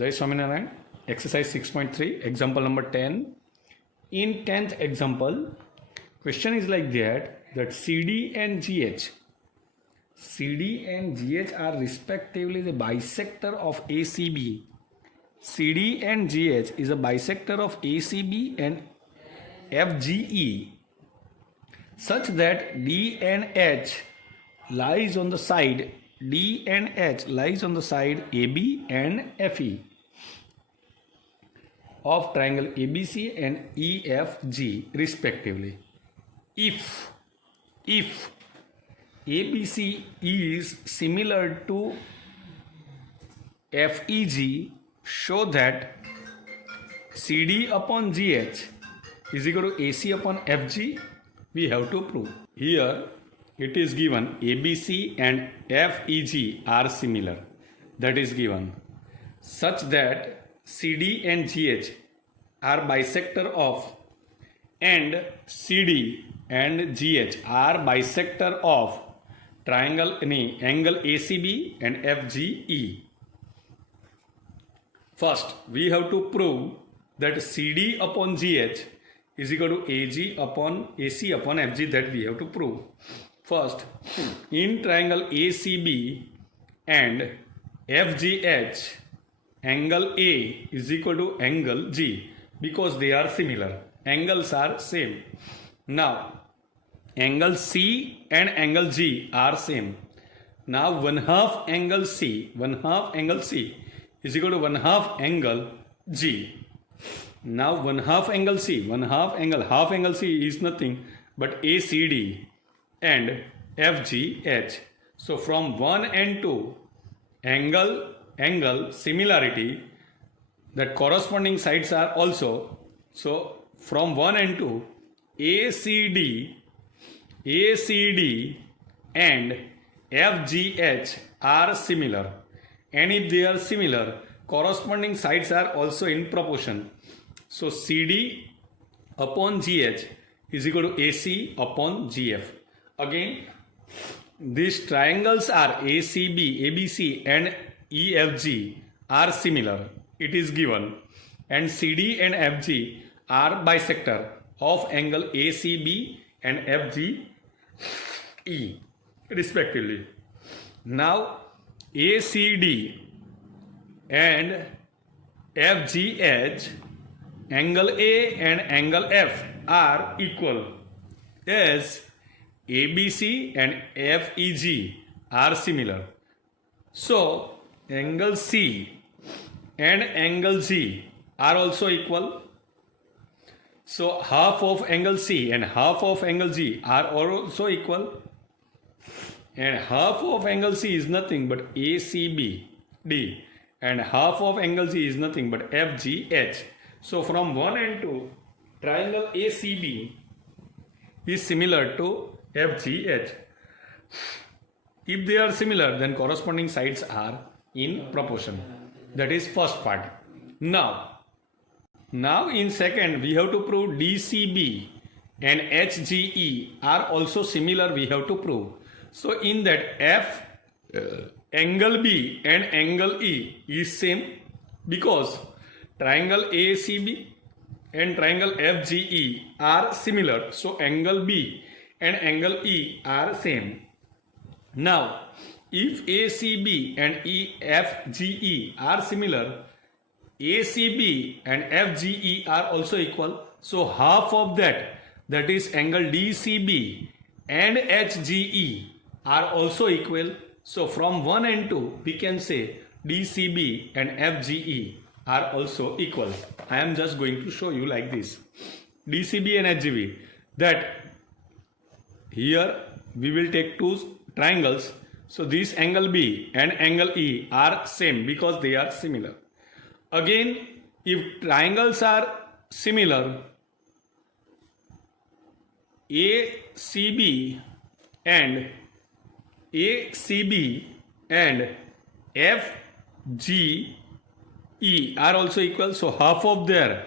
Jai Swaminarayan. Exercise 6.3, example number 10. In 10th example, question is like that CD and GH are respectively the bisector of ACB. CD and GH is a bisector of ACB and FGE such that D and H lies on the side AB and FE of triangle ABC and EFG respectively. If ABC is similar to FEG, show that CD upon GH is equal to AC upon FG. We have to prove. Here it is given ABC and FEG are similar. That is given. Such that CD and GH are bisector of, and CD and GH are bisector of angle ACB and FGE. First, we have to prove that CD upon GH is equal to AC upon FG. That we have to prove. First, in triangle ACB and FGH, angle A is equal to angle G because they are similar. Angles are same. Now, angle C and angle G are same. Now, 1/2 angle C is equal to 1/2 angle G. Now, 1/2 angle C, half angle C is nothing but ACD and FGH. So, from 1 and 2, angle similarity, that corresponding sides are also. So, from 1 and 2, ACD and FGH are similar, and if they are similar, corresponding sides are also in proportion. So CD upon GH is equal to AC upon GF. Again, these triangles are ACB, ABC and EFG are similar. It is given, and CD and FG are bisector of angle ACB and FGE respectively. Now, ACD and FGH, angle A and angle F are equal, as ABC and FEG are similar. So, angle C and angle G are also equal. So, half of angle C and half of angle G are also equal. And half of angle C is nothing but ACBD, and half of angle G is nothing but FGH. So, from 1 and 2, triangle ACB is similar to FGH. If they are similar, then corresponding sides are in proportion. That is first part. Now in second, we have to prove DCB and HGE are also similar. We have to prove. So in that, angle B and angle E is same because triangle ACB and triangle FGE are similar. So angle B and angle E are same. Now, if ACB and FGE are similar, ACB and FGE are also equal. So half of that is angle DCB and HGE are also equal. So from 1 and 2, we can say DCB and FGE are also equal. I am just going to show you like this. DCB and HGB, that here we will take two triangles. So this angle B and angle E are same because they are similar. Again, if triangles are similar, ACB and FGE are also equal. So half of their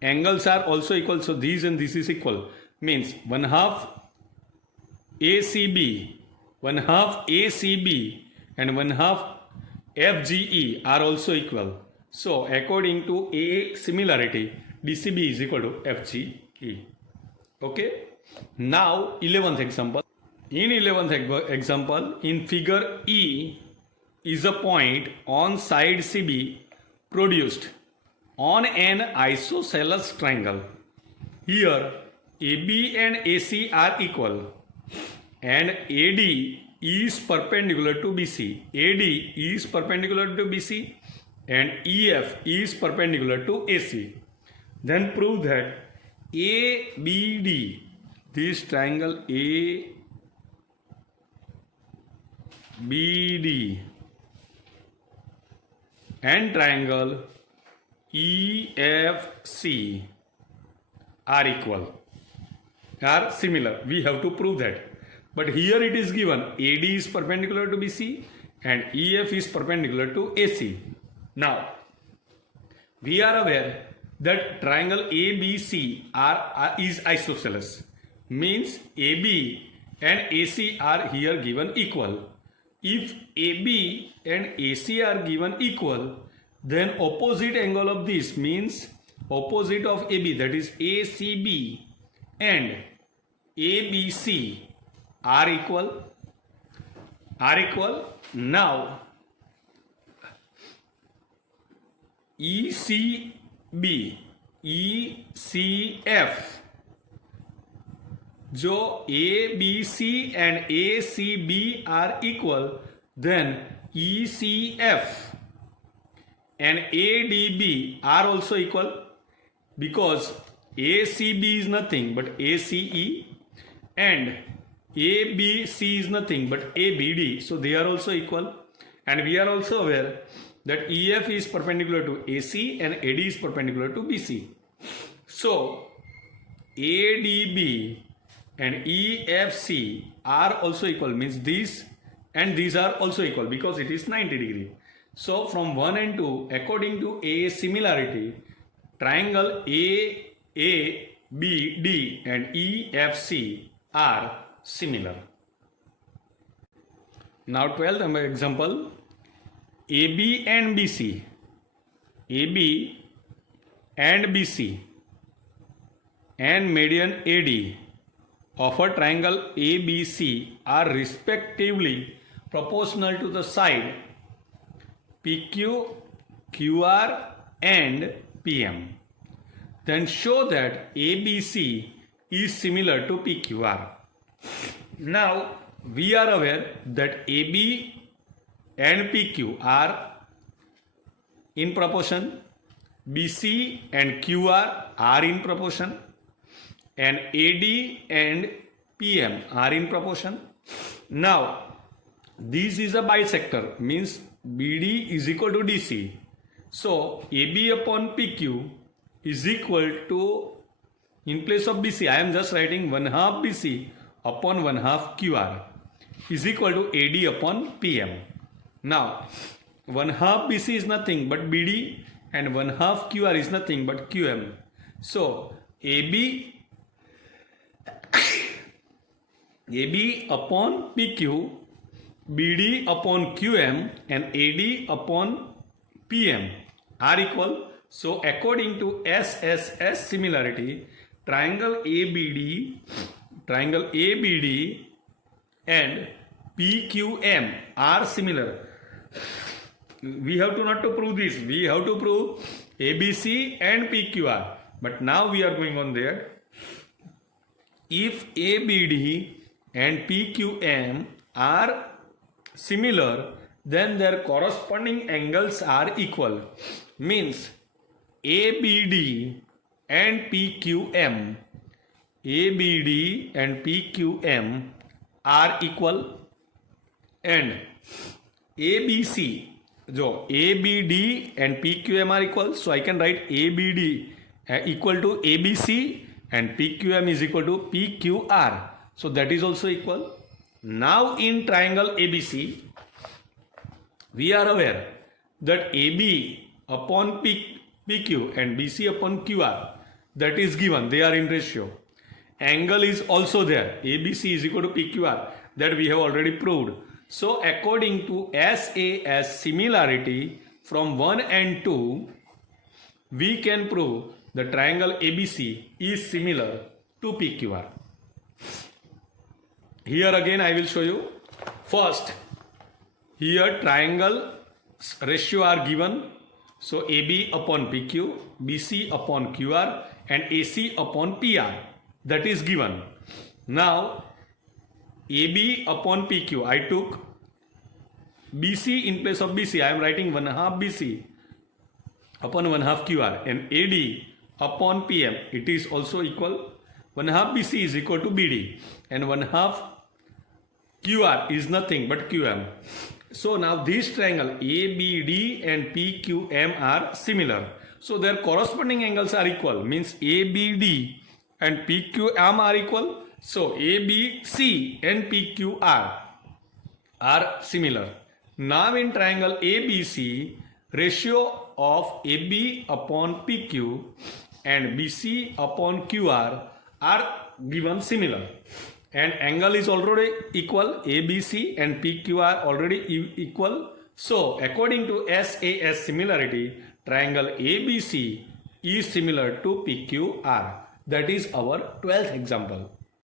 angles are also equal. So these and this is equal. Means 1/2 ACB, 1/2 ACB and 1/2 FGE are also equal. So according to A similarity, DCB is equal to FGE. Okay. Now 11th example. In 11th example, in figure E is a point on side CB produced on an isosceles triangle. Here AB and AC are equal and AD is perpendicular to BC. AD is perpendicular to BC and EF is perpendicular to AC. Then prove that ABD, this triangle ABD and triangle EFC are equal, are similar. We have to prove that. But here it is given AD is perpendicular to BC and EF is perpendicular to AC. Now, we are aware that triangle ABC is isosceles. Means AB and AC are here given equal. If AB and AC are given equal, then opposite angle of this means opposite of AB, that is ACB and ABC are equal. Now ECB, ECF, जो ABC and ACB are equal, then ECF and ADB are also equal, because ACB is nothing but ACE and ABC is nothing but ABD, so they are also equal. And we are also aware that EF is perpendicular to AC and AD is perpendicular to BC. So ADB and EFC are also equal, means these and these are also equal because it is 90 degree. So from 1 and 2, according to A similarity, triangle ABD and EFC are similar. Now 12th example, AB and BC, AB and BC and median AD of a triangle ABC are respectively proportional to the side PQ, QR and PM. Then show that ABC is similar to PQR. Now we are aware that AB and PQ are in proportion, BC and QR are in proportion, and AD and PM are in proportion. Now this is a bisector, means BD is equal to DC. So AB upon PQ is equal to, in place of BC I am just writing 1/2 BC upon 1/2 QR is equal to AD upon PM. Now 1/2 BC is nothing but BD and 1/2 QR is nothing but QM. So AB upon PQ, BD upon QM and AD upon PM are equal. So according to SSS similarity, triangle ABD and PQM are similar. We have to not to prove this, we have to prove ABC and PQR, but now we are going on there. If ABD and PQM are similar, then their corresponding angles are equal. Means ABD and PQM are equal, and ABC, जो ABD and PQM are equal, so I can write ABD equal to ABC and PQM is equal to PQR, so that is also equal. Now in triangle ABC, we are aware that AB upon PQ and BC upon QR, that is given, they are in ratio. Angle is also there, ABC is equal to PQR, that we have already proved. So according to SAS similarity, from 1 and 2, we can prove the triangle ABC is similar to PQR. Here again I will show you. First, here triangle ratio are given. So AB upon PQ, BC upon QR and AC upon PR. That is given. Now AB upon PQ, I took BC in place of BC. I am writing 1/2 BC upon 1/2 QR, and AD upon PM. It is also equal. 1/2 BC is equal to BD, and 1/2 QR is nothing but QM. So now this triangle ABD and PQM are similar. So their corresponding angles are equal. Means ABD and PQM are equal. So ABC and PQR are similar. Now in triangle ABC, ratio of AB upon PQ and BC upon QR are given similar. And angle is already equal. ABC and PQ are already equal. So according to SAS similarity, triangle ABC is similar to PQR. That is our 12th example.